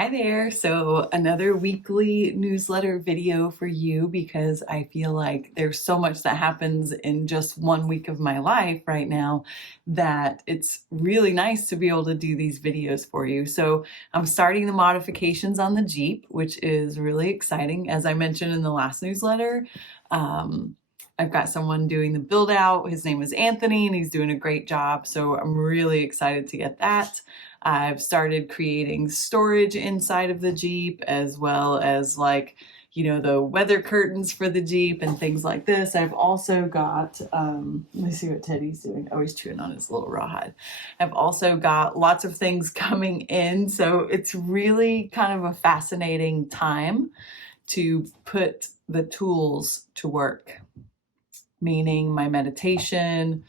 Hi there. So another weekly newsletter video for you because I feel like there's so much that happens in just 1 week of my life right now that it's really nice to be able to do these videos for you. So I'm starting the modifications on the Jeep, which is really exciting. As I mentioned in the last newsletter, I've got someone doing the build out. His name is Anthony and he's doing a great job. So I'm really excited to get that. I've started creating storage inside of the Jeep as well as the weather curtains for the Jeep and things like this. I've also got, let me see what Teddy's doing. Oh, he's chewing on his little rawhide. I've also got lots of things coming in. So it's really kind of a fascinating time to put the tools to work, meaning my meditation,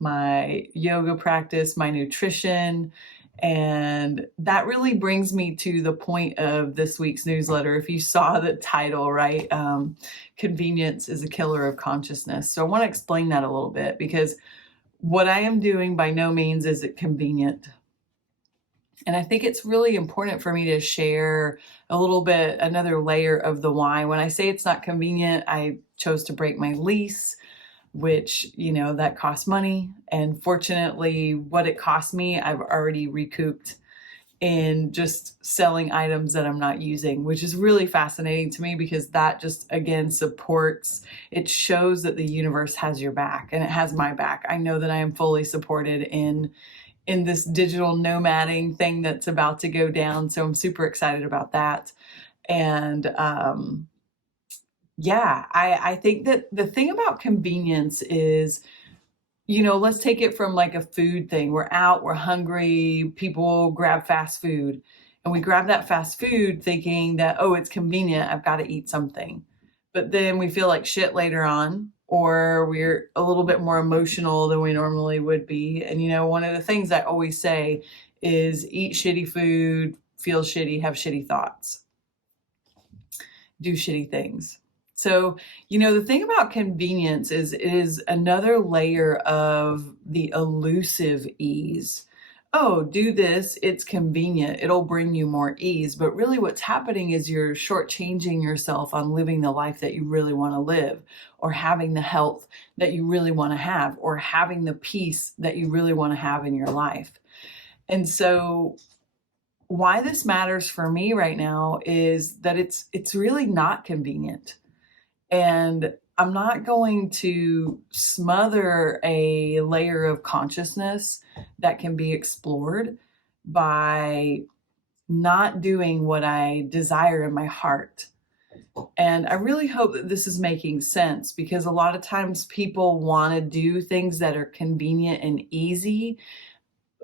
my yoga practice, my nutrition. And that really brings me to the point of this week's newsletter. If you saw the title, right? Convenience is a killer of consciousness. So I want to explain that a little bit because what I am doing by no means is it convenient. And I think it's really important for me to share a little bit, another layer of the why. When I say it's not convenient, I chose to break my lease, which, that costs money. And fortunately, what it cost me, I've already recouped in just selling items that I'm not using, which is really fascinating to me because that just, again, it shows that the universe has your back and it has my back. I know that I am fully supported in this digital nomading thing that's about to go down. So I'm super excited about that. And, I think that the thing about convenience is, let's take it from like a food thing. We're out, we're hungry, people grab fast food, and we grab that fast food thinking that, oh, it's convenient, I've got to eat something. But then we feel like shit later on, or we're a little bit more emotional than we normally would be. And, one of the things I always say is eat shitty food, feel shitty, have shitty thoughts, do shitty things. So, the thing about convenience is it is another layer of the elusive ease. Oh, do this, it's convenient, it'll bring you more ease. But really what's happening is you're shortchanging yourself on living the life that you really want to live, or having the health that you really want to have, or having the peace that you really want to have in your life. And so why this matters for me right now is that it's really not convenient. And I'm not going to smother a layer of consciousness that can be explored by not doing what I desire in my heart. And I really hope that this is making sense because a lot of times people want to do things that are convenient and easy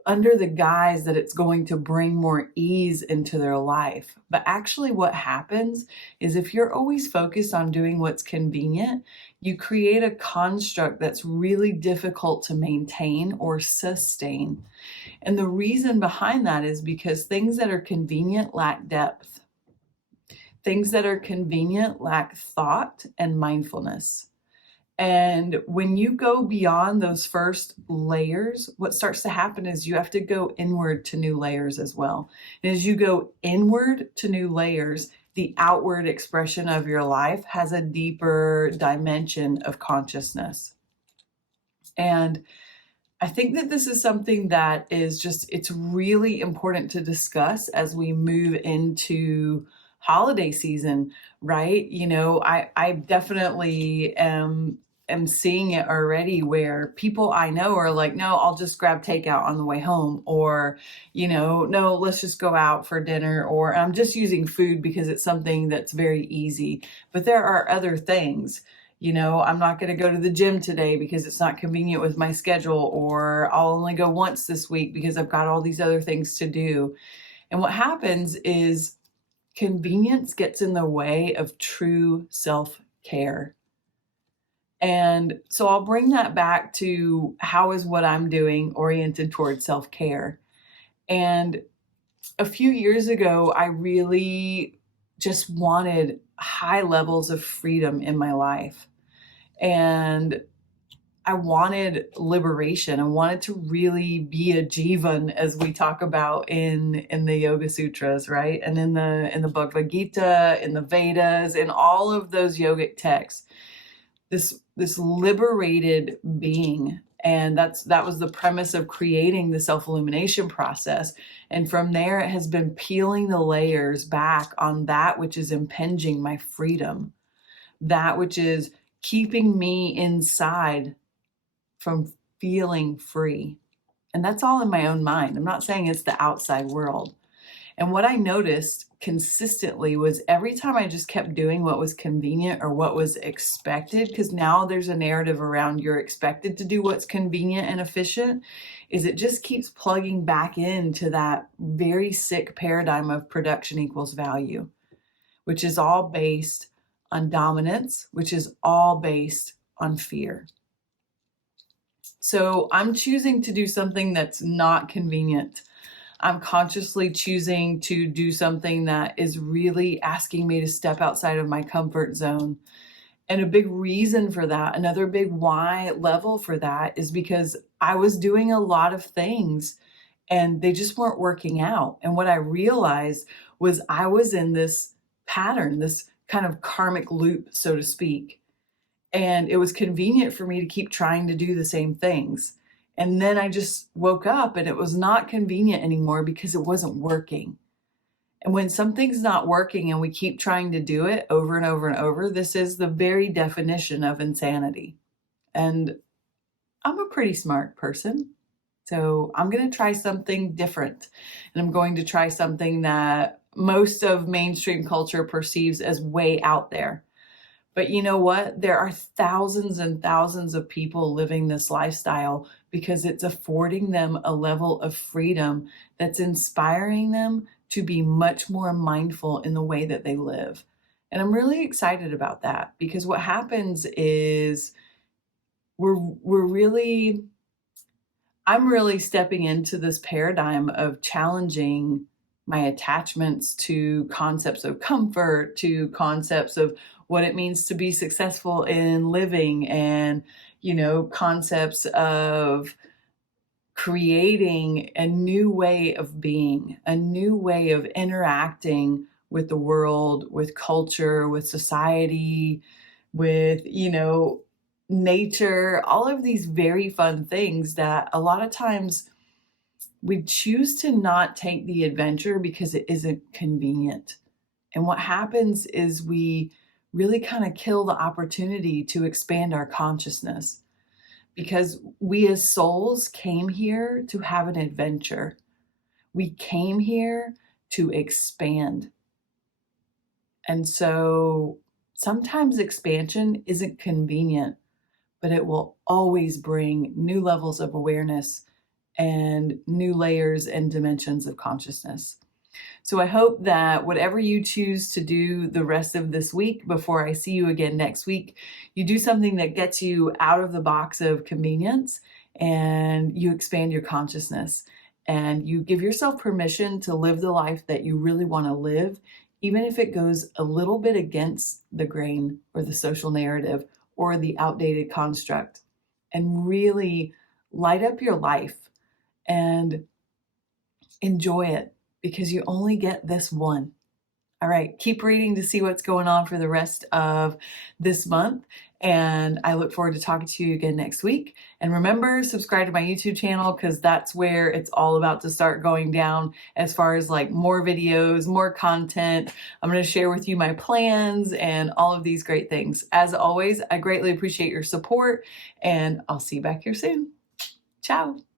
under the guise that it's going to bring more ease into their life. But actually what happens is if you're always focused on doing what's convenient, you create a construct that's really difficult to maintain or sustain. And the reason behind that is because things that are convenient lack depth. Things that are convenient lack thought and mindfulness. And when you go beyond those first layers, what starts to happen is you have to go inward to new layers as well. And as you go inward to new layers, the outward expression of your life has a deeper dimension of consciousness. And I think that this is something that is it's really important to discuss as we move into holiday season, right? I definitely am seeing it already where people I know are like, no, I'll just grab takeout on the way home, or, no, let's just go out for dinner, or I'm just using food because it's something that's very easy. But there are other things, I'm not going to go to the gym today because it's not convenient with my schedule, or I'll only go once this week because I've got all these other things to do. And what happens is convenience gets in the way of true self-care. And so I'll bring that back to how is what I'm doing oriented towards self-care. And a few years ago, I really just wanted high levels of freedom in my life. And I wanted liberation. I wanted to really be a jivan, as we talk about in the Yoga Sutras, right? And in the Bhagavad Gita, in the Vedas, in all of those yogic texts. This liberated being. And that was the premise of creating the self-illumination process. And from there, it has been peeling the layers back on that which is impinging my freedom, that which is keeping me inside from feeling free. And that's all in my own mind. I'm not saying it's the outside world. And what I noticed consistently was every time I just kept doing what was convenient or what was expected, because now there's a narrative around you're expected to do what's convenient and efficient, is it just keeps plugging back into that very sick paradigm of production equals value, which is all based on dominance, which is all based on fear. So I'm choosing to do something that's not convenient. I'm consciously choosing to do something that is really asking me to step outside of my comfort zone. And a big reason for that, another big why level for that, is because I was doing a lot of things and they just weren't working out. And what I realized was I was in this pattern, this kind of karmic loop, so to speak. And it was convenient for me to keep trying to do the same things. And then I just woke up and it was not convenient anymore because it wasn't working. And when something's not working and we keep trying to do it over and over and over, this is the very definition of insanity. And I'm a pretty smart person. So I'm going to try something different. And I'm going to try something that most of mainstream culture perceives as way out there. But you know what? There are thousands and thousands of people living this lifestyle because it's affording them a level of freedom that's inspiring them to be much more mindful in the way that they live. And I'm really excited about that because what happens is I'm really stepping into this paradigm of challenging my attachments to concepts of comfort, to concepts of what it means to be successful in living, and, concepts of creating a new way of being, a new way of interacting with the world, with culture, with society, with, nature, all of these very fun things that a lot of times we choose to not take the adventure because it isn't convenient. And what happens is we really kind of kill the opportunity to expand our consciousness, because we as souls came here to have an adventure. We came here to expand. And so sometimes expansion isn't convenient, but it will always bring new levels of awareness and new layers and dimensions of consciousness. So I hope that whatever you choose to do the rest of this week before I see you again next week, you do something that gets you out of the box of convenience and you expand your consciousness and you give yourself permission to live the life that you really want to live, even if it goes a little bit against the grain or the social narrative or the outdated construct, and really light up your life and enjoy it, because you only get this one. All right, keep reading to see what's going on for the rest of this month. And I look forward to talking to you again next week. And remember, subscribe to my YouTube channel, because that's where it's all about to start going down as far as like more videos, more content. I'm going to share with you my plans and all of these great things. As always, I greatly appreciate your support, and I'll see you back here soon. Ciao.